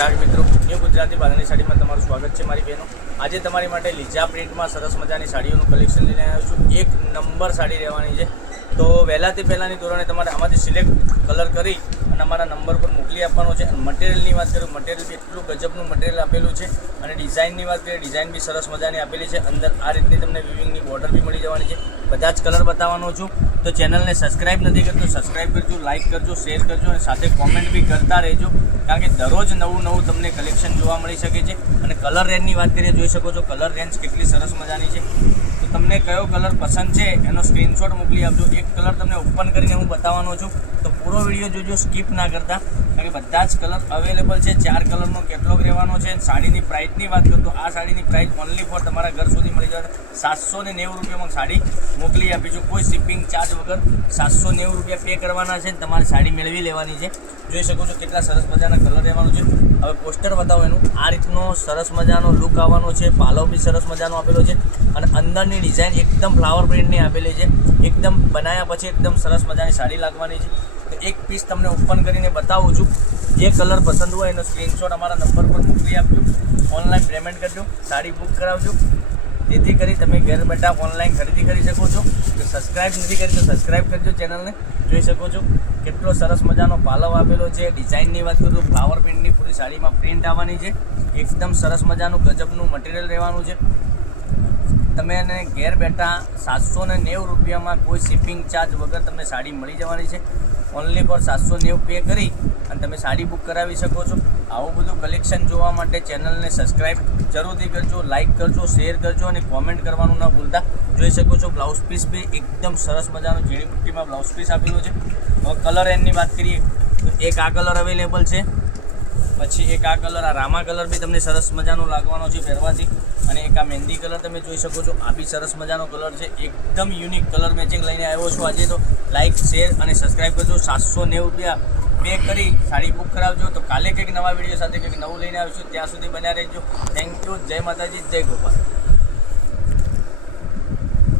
ગ્રાહક મિત્રો, ન્યૂ ગુજરાતી બાંધણી સાડીમાં તમારું સ્વાગત છે મારી બહેનો। આજે તમારી માટે લીજા પ્રિન્ટમાં સરસ મજાની સાડીઓનું કલેક્શન લઈને આવ્યો છું। એક નંબર સાડી રહેવાની છે, તો વહેલાથી પહેલાંની ધોરણે તમારે આમાંથી સિલેક્ટ કલર કરી અને અમારા નંબર પર મોકલી આપવાનો છે। અને મટીરિયલની વાત કરું, મટીરિયલ બી એટલું ગજબનું મટીરિયલ આપેલું છે। અને ડિઝાઇનની વાત કરીએ, ડિઝાઇન બી સરસ મજાની આપેલી છે। અંદર આ રીતની તમને વિવિંગની બોર્ડર બી મળી જવાની છે। બધા જ કલર બતાવવાનો છું, તો ચેનલને સબસ્ક્રાઈબ નથી કરતો સબસ્ક્રાઈબ કરજો, લાઇક કરજો, શેર કરજો અને સાથે કોમેન્ટ બી કરતા રહેજો, કારણ કે દરરોજ નવું તમને કલેક્શન જોવા મળી શકે છે। અને કલર રેન્જની વાત કરીએ, જોઈ શકો છો કલર રેન્જ કેટલી સરસ મજાની છે। તો તમને કયો કલર પસંદ છે એનો સ્ક્રીનશોટ મોકલી આપજો। એક કલર તમને ઓપન કરીને હું બતાવવાનો છું, તો પૂરો વિડીયો જોજો, સ્કીપ ના કરતા, કારણ કે બધા જ કલર અવેલેબલ છે। 4 કલરનો કેટલોગ રહેવાનો છે। સાડીની પ્રાઇસની વાત કરું તો આ સાડીની પ્રાઇસ ઓનલી ફોર તમારા ઘર સુધી મળી જશે 790 રૂપિયામાં સાડી મોકલી આપીશું, કોઈ શિપિંગ ચાર્જ વગર। 790 રૂપિયા પે કરવાના છે, તમારે સાડી મેળવી લેવાની છે। જોઈ શકો છો કેટલા સરસ મજાના કલર રહેવાનું છે। હવે પોસ્ટર બતાવો એનું, આ રીતનો સરસ મજાનો લુક આવવાનો છે। પાલવ બી સરસ મજાનો આપેલો છે અને અંદરની ડિઝાઇન એકદમ ફ્લાવર પ્રિન્ટની આપેલી છે। એકદમ બનાવ્યા પછી એકદમ સરસ મજાની સાડી લાગવાની છે। તો એક પીસ તમને ઓપન કરીને બતાવું છું, જે કલર પસંદ હોય એનો સ્ક્રીનશોટ અમારા નંબર પર મોકલી આપજો, ઓનલાઈન પેમેન્ટ કરજો, સાડી બુક કરાવજો, જેથી કરી તમે ઘર બેઠા ઓનલાઈન ખરીદી કરી શકો છો। તો સબસ્ક્રાઈબ નથી કરી તો સબસ્ક્રાઈબ કરજો ચેનલને। જોઈ શકો છો કેટલો સરસ મજાનો પાલવ આપેલો છે। ડિઝાઇનની વાત કરું તો ફ્લાવર પ્રિન્ટની પૂરી સાડીમાં પ્રિન્ટ આવવાની છે। એકદમ સરસ મજાનું ગજબનું મટીરિયલ રહેવાનું છે। તમે એને ઘેર બેઠા 790 રૂપિયામાં કોઈ શિપિંગ ચાર્જ વગર તમને સાડી મળી જવાની છે। ઓનલી ફોર 790 પે કરી અને તમે સાડી બુક કરાવી શકો છો। આવું બધું કલેક્શન જોવા માટે ચેનલને સબસ્ક્રાઈબ જરૂરથી કરજો, લાઇક કરજો, શેર કરજો અને કોમેન્ટ કરવાનું ના ભૂલતા। જોઈ શકો છો બ્લાઉઝ પીસ બી એકદમ સરસ મજાનું ઝીણી બુટ્ટીમાં બ્લાઉઝ પીસ આપેલું છે। હવે કલર એની વાત કરીએ તો એક આ કલર અવેલેબલ છે, પછી એક આ કલર, આ રામા કલર બી તમને સરસ મજાનો લાગવાનો છે પહેરવાથી, અને એક આ મહેંદી કલર તમે જોઈ શકો છો, આ બી સરસ મજાનો કલર છે। એકદમ યુનિક કલર મેચિંગ લઈને આવ્યો છું આજે। તો લાઇક, શેર અને સબસ્ક્રાઈબ કરજો। 790 રૂપિયા પે કરી સાડી બુક કરાવજો। તો કાલે કંઈક નવા વિડીયો સાથે કંઈક નવું લઈને આવીશું, ત્યાં સુધી બન્યા રહેજો। થેન્ક યુ, જય માતાજી, જય ગોપાલ।